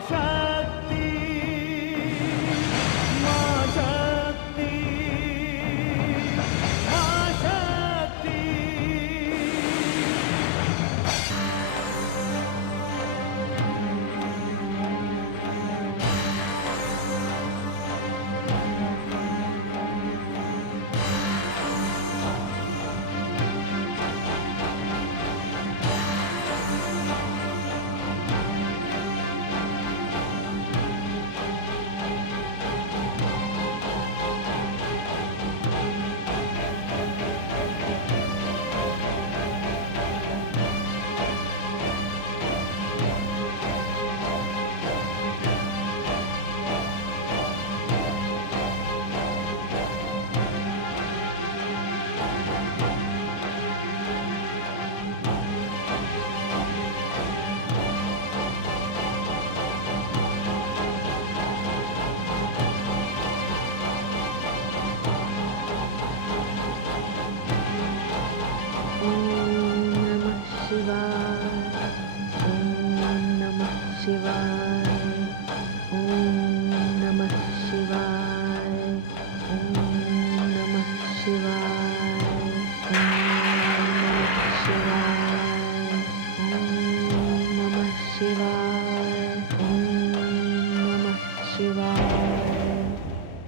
शक्ति, मां शक्ति, मां शक्ति।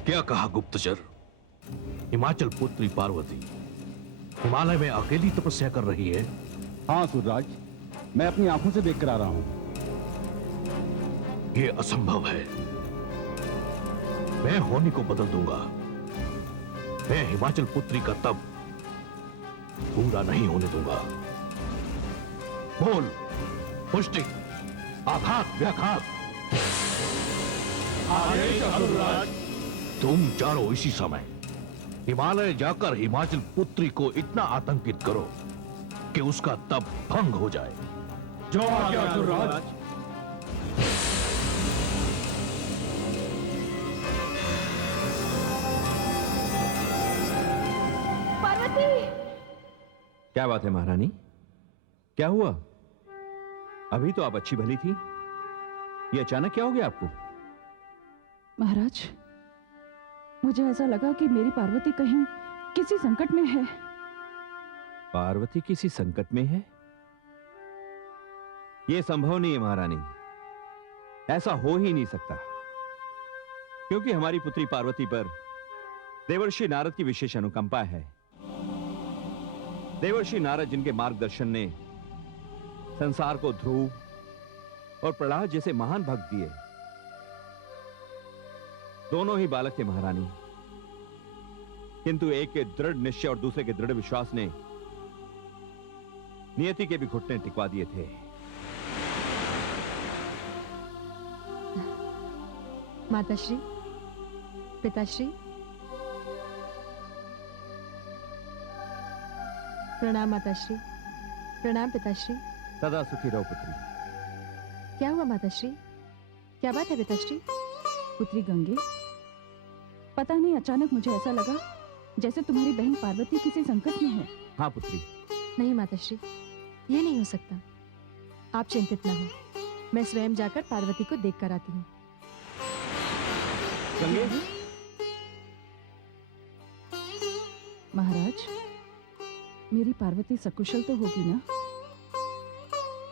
क्या कहा गुप्तचर? हिमाचल पुत्री पार्वती हिमालय में अकेली तपस्या कर रही है? हाँ सुरराज, मैं अपनी आंखों से देखकर आ रहा हूं। यह असंभव है। मैं होनी को बदल दूंगा। मैं हिमाचल पुत्री का तप पूरा नहीं होने दूंगा। बोल, पुष्टि, आघात, व्याघात। तुम चारों इसी समय हिमालय जाकर हिमाचल पुत्री को इतना आतंकित करो कि उसका तप भंग हो जाए। जो आज्ञा सुरराज। पार्वती! क्या बात है महारानी? क्या हुआ? अभी तो आप अच्छी भली थी, ये अचानक क्या हो गया आपको? महाराज, मुझे ऐसा लगा कि मेरी पार्वती कहीं किसी संकट में है। पार्वती किसी संकट में है? यह संभव नहीं है महारानी, ऐसा हो ही नहीं सकता, क्योंकि हमारी पुत्री पार्वती पर देवर्षि नारद की विशेष अनुकंपा है। देवर्षि नारद जिनके मार्गदर्शन ने संसार को ध्रुव और प्रहलाद जैसे महान भक्त दिए, दोनों ही बालक थे महारानी, किंतु एक के दृढ़ निश्चय और दूसरे के दृढ़ विश्वास ने नियति के भी घुटने टिकवा दिए थे। माताश्री, पिताश्री, प्रणाम माताश्री, प्रणाम पिताश्री। सदा सुखी रहो पुत्री। क्या हुआ माताश्री? क्या बात है पिताश्री? पुत्री गंगे, पता नहीं अचानक मुझे ऐसा लगा जैसे तुम्हारी बहन पार्वती किसी संकट में है। हाँ पुत्री। नहीं माताश्री, ये नहीं हो सकता। आप चिंतित ना हो, मैं स्वयं जाकर पार्वती को देख कर आती हूँ। गंगे, महाराज, मेरी पार्वती सकुशल तो होगी ना?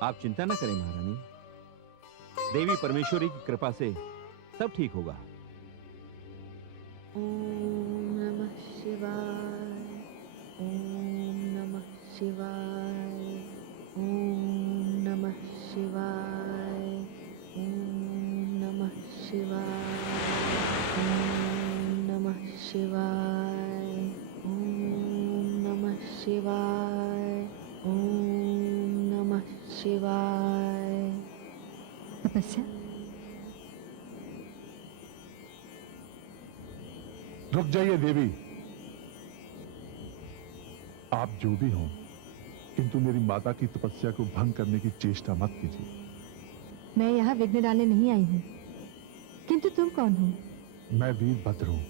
आप चिंता न करें महारानी, देवी परमेश्वरी की कृपा से सब ठीक होगा। ओम नमः शिवाय, ओम नमः शिवाय, ओम नमः शिवाय, ओम नमः शिवाय, ओम नमः शिवाय, ओम नमः शिवाय, ओम नमः शिवाय। तपस्या? रुक जाइए देवी, आप जो भी हों, किंतु मेरी माता की तपस्या को भंग करने की चेष्टा मत कीजिए। मैं यहाँ विघ्न डालने नहीं आई हूँ, किंतु तुम कौन हो? मैं वीरभद्र हूं।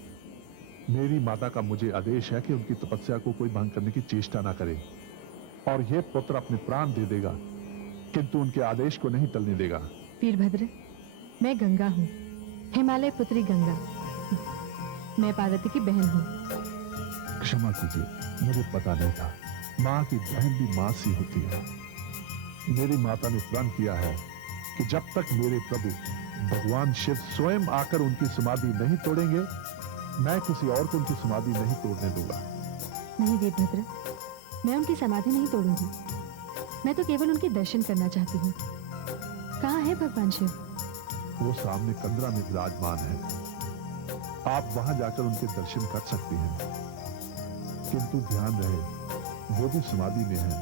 मेरी माता का मुझे आदेश है कि उनकी तपस्या को कोई भंग करने की चेष्टा ना करे, और यह पुत्र अपने प्राण दे देगा, किंतु उनके आदेश को नहीं टलने देगा। वीरभद्र, मैं गंगा हूँ, हिमालय पुत्री गंगा। मैं पार्वती की बहन हूँ। क्षमा कीजिए, मुझे पता नहीं था। माँ की बहन भी माँ सी होती है। मेरी माता ने प्रण किया है कि जब तक मेरे प्रभु भगवान शिव स्वयं आकर उनकी समाधि नहीं तोड़ेंगे, मैं किसी और को उनकी समाधि नहीं तोड़ने दूंगा। नहीं वीरभद्र, मैं उनकी समाधि नहीं तोड़ूंगी। मैं तो केवल उनके दर्शन करना चाहती हूँ। कहाँ है भगवान शिव? वो सामने कंदरा में विराजमान है। आप वहां जाकर उनके दर्शन कर सकती हैं, किंतु ध्यान रहे वो भी समाधि में है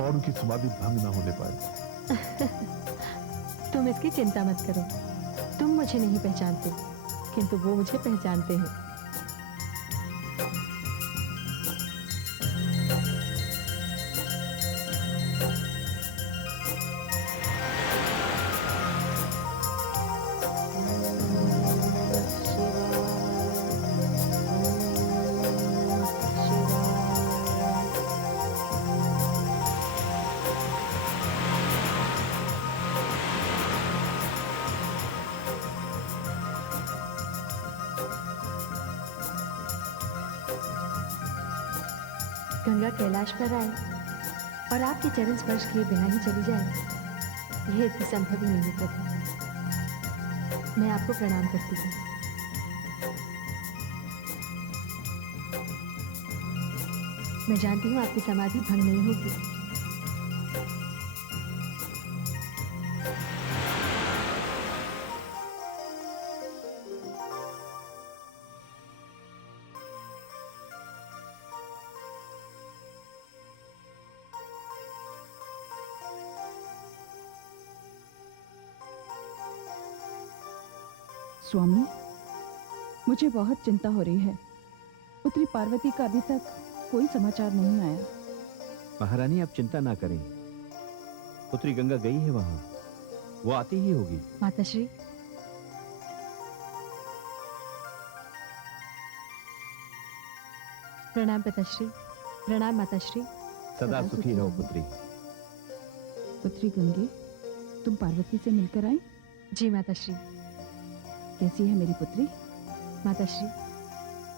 और उनकी समाधि भंग न होने पाए। तुम इसकी चिंता मत करो। तुम मुझे नहीं पहचानते, किंतु वो मुझे पहचानते हैं। गंगा कैलाश पर आए और आपके चरण स्पर्श किए बिना ही चली जाए, यह इतना संभव ही नहीं प्रभु। मैं आपको प्रणाम करती हूँ। मैं जानती हूँ आपकी समाधि भंग नहीं होगी। स्वामी, मुझे बहुत चिंता हो रही है। पुत्री पार्वती का अभी तक कोई समाचार नहीं आया। महारानी, आप चिंता ना करें। पुत्री गंगा गई है वहां, वो आती ही होगी। माताश्री, प्रणाम पिताश्री। प्रणाम माताश्री। सदा सुखी रहो पुत्री। पुत्री गंगे, तुम पार्वती से मिलकर आई? जी माताश्री। कैसी है मेरी पुत्री? माताश्री,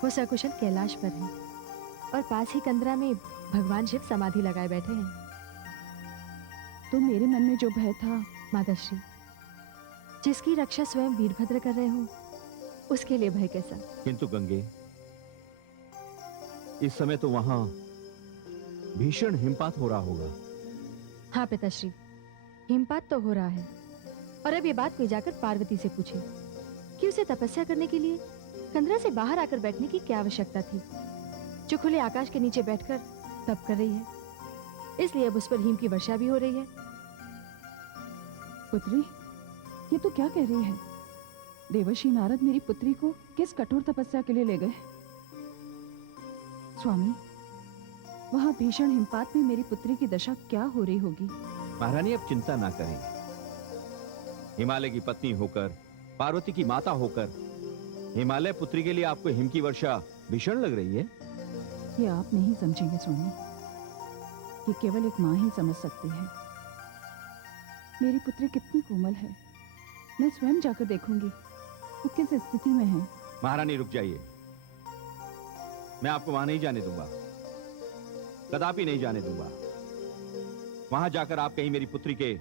वो सकुशल कैलाश पर है और पास ही कंदरा में भगवान शिव समाधि लगाए बैठे हैं। तो मेरे मन में जो भय था। माताश्री, जिसकी रक्षा स्वयं वीरभद्र कर रहे हो, उसके लिए भय कैसा? किंतु गंगे, इस समय तो वहां भीषण हिमपात हो रहा होगा। हाँ पिताश्री, हिमपात तो हो रहा है। और अब ये बात कोई जाकर पार्वती से पूछे कि उसे तपस्या करने के लिए कंदरा से बाहर आकर बैठने की क्या आवश्यकता थी, जो खुले आकाश के नीचे बैठकर तप कर रही है। इसलिए अब उस पर हिम की वर्षा भी हो रही है। पुत्री, ये तो क्या कह रही है? देवर्षि नारद मेरी पुत्री को किस कठोर तपस्या के लिए ले गए? स्वामी, वहां भीषण हिमपात में मेरी पुत्री की दशा क्या हो रही होगी? महारानी, अब चिंता ना करें। हिमालय की पत्नी होकर, पार्वती की माता होकर, हिमालय पुत्री के लिए आपको हिम की वर्षा भीषण लग रही है? ये आप नहीं समझेंगे स्वामी। ये केवल एक माँ ही समझ सकती है। मेरी पुत्री कितनी कोमल है, मैं स्वयं जाकर देखूंगी वो किस स्थिति में है। महारानी रुक जाइए। मैं आपको वहां नहीं जाने दूंगा, कदापि नहीं जाने दूंगा। वहां जाकर आप कहीं मेरी पुत्री के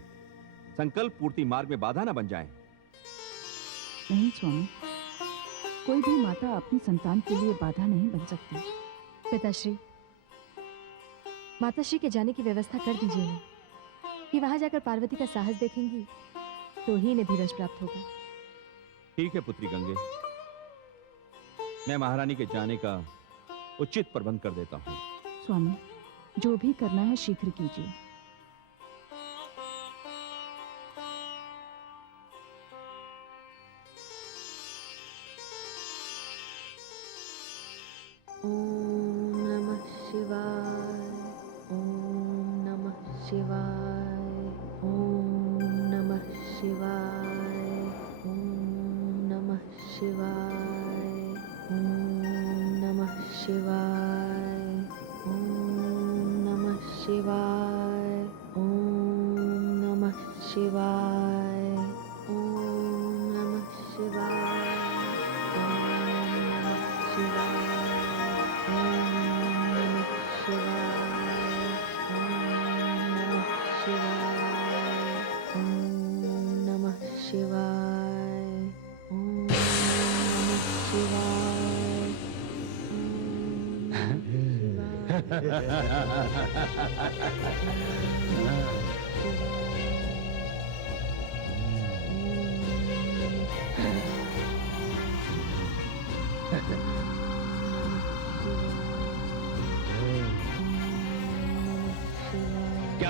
संकल्प पूर्ति मार्ग में बाधा ना बन जाएं। नहीं स्वामी, कोई भी माता अपनी संतान के लिए बाधा नहीं बन सकती। पिताश्री, माताश्री के जाने की व्यवस्था कर दीजिए ना, कि वहां जाकर पार्वती का साहस देखेंगी तो ही इन्हें धीरज प्राप्त होगा। ठीक है पुत्री गंगे, मैं महारानी के जाने का उचित प्रबंध कर देता हूँ। स्वामी, जो भी करना है शीघ्र कीजिए। ओम नमः शिवाय। ओम नमः शिवाय। ओम नमः शिवाय। ओम नमः शिवाय। ओम नमः शिवाय। ओम नमः शिवाय। ओम नमः शिवाय। ओम क्या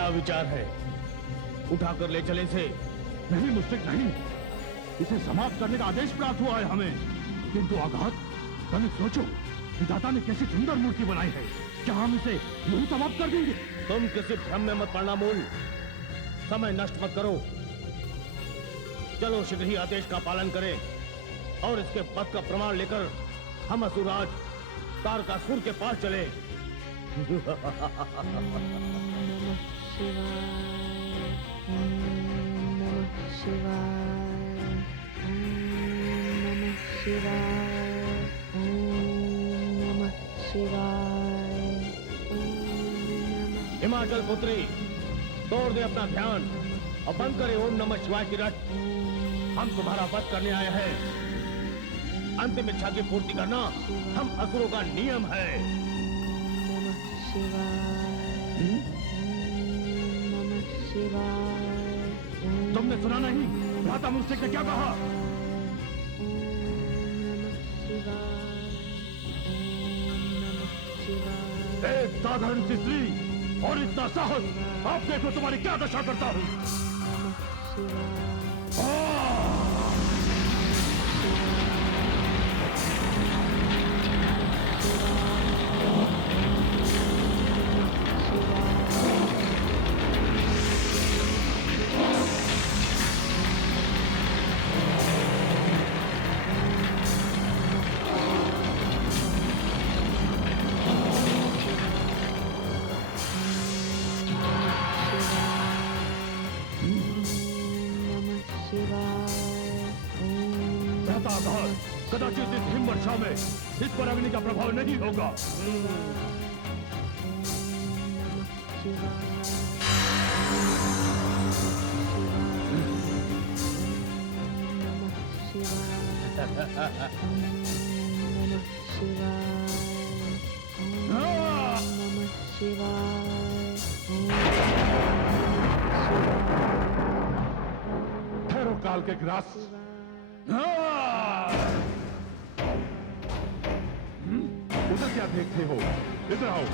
विचार है? उठाकर ले चले से। नहीं मुश्किल नहीं, इसे समाप्त करने का आदेश प्राप्त हुआ है हमें। किंतु आघात, तनिक सोचो, विधाता ने कैसी सुंदर मूर्ति बनाई है। क्या हम इसे यूं समाप्त कर देंगे? तुम किसी भ्रम में मत पड़ना मूल। समय नष्ट मत करो। चलो शीघ्र ही आदेश का पालन करें और इसके पद का प्रमाण लेकर हम असुराज तारकासुर के पास चले। हिमाचल पुत्री, तोड़ दे अपना ध्यान और बंद करे ओम नमः शिवाय की रट। हम तुम्हारा वध करने आए हैं। अंतिम इच्छा की पूर्ति करना हम असुरों का नियम है। तुमने सुना नहीं भ्राता मुझसे ने क्या कहा? एक साधारण सी स्त्री और इतना साहस, आप देखो तुम्हारी क्या दशा करता हूँ। कदाचित इस हिम वर्षा में इस पर अग्नि का प्रभाव नहीं होगा। ठहरो काल के ग्रास। उधर क्या देखते हो? इधर आओ।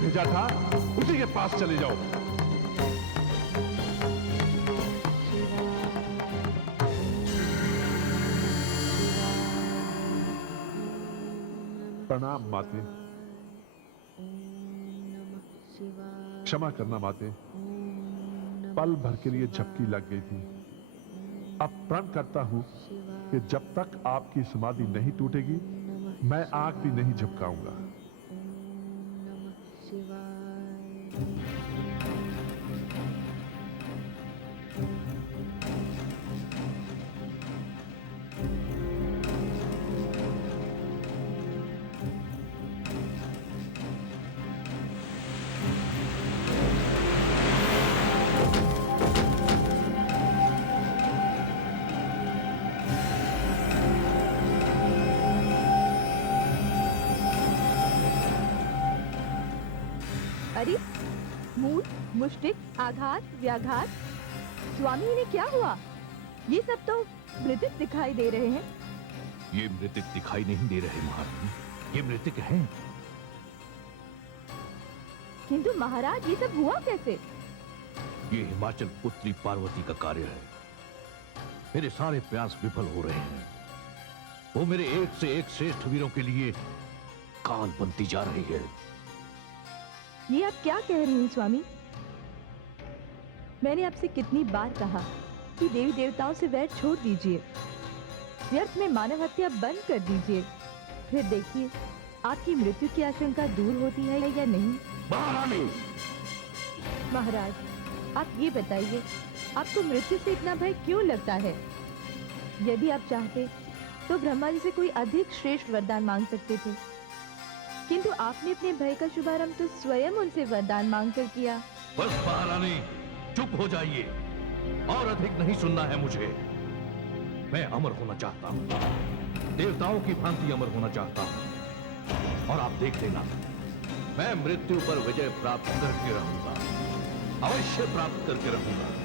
भेजा था उसी के पास चले जाओ। प्रणाम माते। क्षमा करना माते, पल भर के लिए झपकी लग गई थी। अब प्रण करता हूं कि जब तक आपकी समाधि नहीं टूटेगी मैं आंख भी नहीं झपकाऊंगा। अरे मूल, मुष्टिक, आघात, व्याघात, स्वामी इन्हें क्या हुआ? ये सब तो मृतिक दिखाई दे रहे हैं। ये मृतिक दिखाई नहीं दे रहे महारानी, ये मृतिक हैं। किंतु महाराज ये सब हुआ कैसे? ये हिमाचल पुत्री पार्वती का कार्य है। मेरे सारे प्रयास विफल हो रहे हैं। वो मेरे एक से एक श्रेष्ठ वीरों के लिए काल बनती जा रही है। ये आप क्या कह रही हैं स्वामी? मैंने आपसे कितनी बार कहा कि देवी देवताओं से वैर छोड़ दीजिए, व्यर्थ में मानव हत्या बंद कर दीजिए। फिर देखिए आपकी मृत्यु की आशंका दूर होती है या नहीं। महारानी! महाराज आप ये बताइए, आपको मृत्यु से इतना भय क्यों लगता है? यदि आप चाहते तो ब्रह्मा जी से कोई अधिक श्रेष्ठ वरदान मांग सकते थे, किंतु आपने अपने भय का शुभारंभ तो स्वयं उनसे वरदान मांगकर किया। बस महारानी चुप हो जाइए, और अधिक नहीं सुनना है मुझे। मैं अमर होना चाहता हूँ, देवताओं की भांति अमर होना चाहता हूँ। और आप देख लेना, मैं मृत्यु पर विजय प्राप्त करके रहूंगा, अवश्य प्राप्त करके रहूंगा।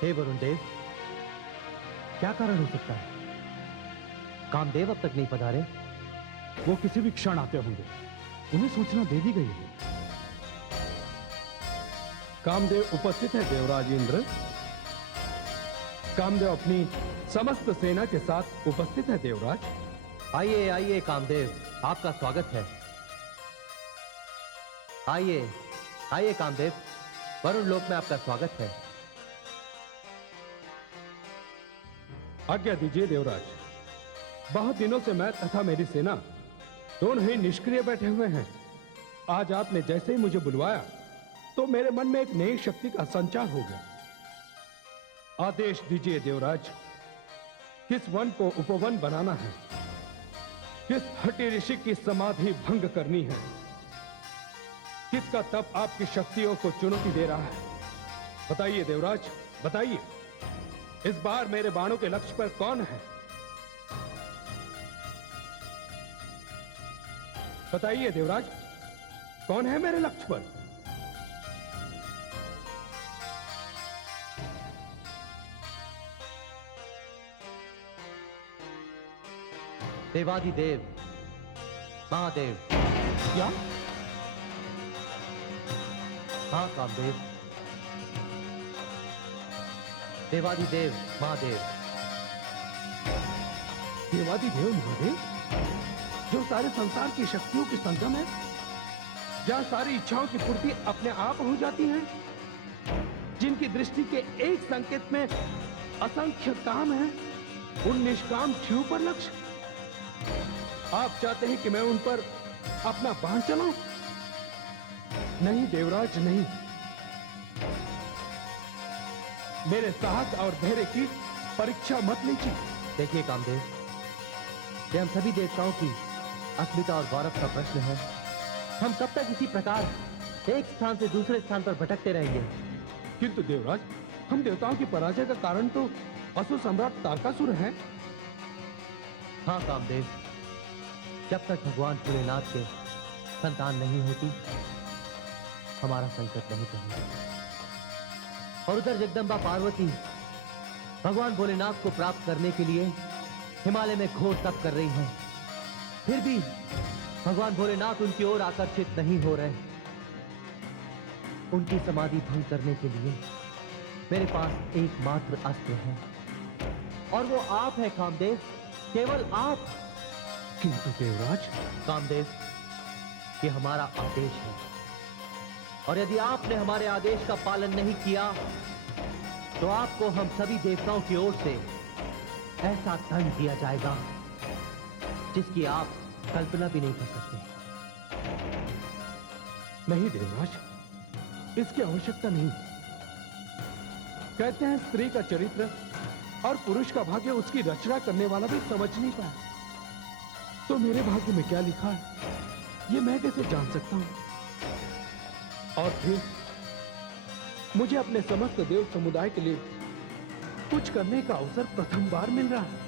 हे वरुण देव, क्या कारण हो सकता है? कामदेव अब तक नहीं पधारे। वो किसी भी क्षण आते होंगे, उन्हें सूचना दे दी गई है। कामदेव उपस्थित है देवराज इंद्र। कामदेव अपनी समस्त सेना के साथ उपस्थित है देवराज। आइए आइए कामदेव, आपका स्वागत है। आइए आइए कामदेव, वरुण लोक में आपका स्वागत है। आज्ञा दीजिए देवराज। बहुत दिनों से मैं तथा मेरी सेना दोनों ही निष्क्रिय बैठे हुए हैं। आज आपने जैसे ही मुझे बुलवाया तो मेरे मन में एक नई शक्ति का संचार हो गया। आदेश दीजिए देवराज, किस वन को उपवन बनाना है, किस हठि ऋषि की समाधि भंग करनी है, किसका तप आपकी शक्तियों को चुनौती दे रहा है। बताइए देवराज, बताइए, इस बार मेरे बाणों के लक्ष्य पर कौन है? बताइए देवराज, कौन है मेरे लक्ष्य पर? देवाधिदेव महादेव। क्या? हाँ कामदेव, देवाधिदेव महादेव। देवाधिदेव महादेव, जो सारे संसार की शक्तियों की संगम है, जहां सारी इच्छाओं की पूर्ति अपने आप हो जाती है, जिनकी दृष्टि के एक संकेत में असंख्य काम है, उन निष्काम क्षियों पर लक्ष्य। आप चाहते हैं कि मैं उन पर अपना बाण चलाऊं? नहीं देवराज, नहीं। मेरे साहस और धैर्य की परीक्षा मत लीजिए। देखिए कामदेव, ये हम सभी देवताओं की अस्मिता और गौरव का प्रश्न है। हम कब तक इसी प्रकार एक स्थान से दूसरे स्थान पर भटकते रहेंगे? किंतु देवराज, हम देवताओं की पराजय का कारण तो असुर सम्राट तारकासुर है। हाँ कामदेव, जब तक भगवान भोलेनाथ के संतान नहीं होती, हमारा संकट नहीं टलेगा। और उधर जगदम्बा पार्वती भगवान भोलेनाथ को प्राप्त करने के लिए हिमालय में घोर तप कर रही हैं। फिर भी भगवान भोलेनाथ उनकी ओर आकर्षित नहीं हो रहे। उनकी समाधि भंग करने के लिए मेरे पास एकमात्र अस्त्र है, और वो आप है कामदेव, केवल आप। किंतु देवराज, कामदेव, ये हमारा आदेश है, और यदि आपने हमारे आदेश का पालन नहीं किया तो आपको हम सभी देवताओं की ओर से ऐसा दंड दिया जाएगा जिसकी आप कल्पना भी नहीं कर सकते। नहीं देवराज, इसकी आवश्यकता नहीं। कहते हैं स्त्री का चरित्र और पुरुष का भाग्य उसकी रचना करने वाला भी समझ नहीं पाया। तो मेरे भाग्य में क्या लिखा है ये मैं कैसे जान सकता हूं? और फिर मुझे अपने समस्त देव समुदाय के लिए कुछ करने का अवसर प्रथम बार मिल रहा है।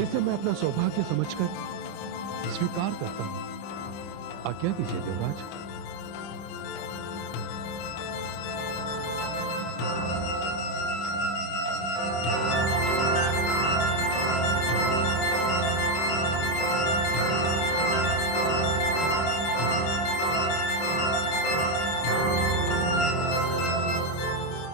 इसे मैं अपना सौभाग्य समझकर स्वीकार करता हूं। आज्ञा दीजिए देवराज।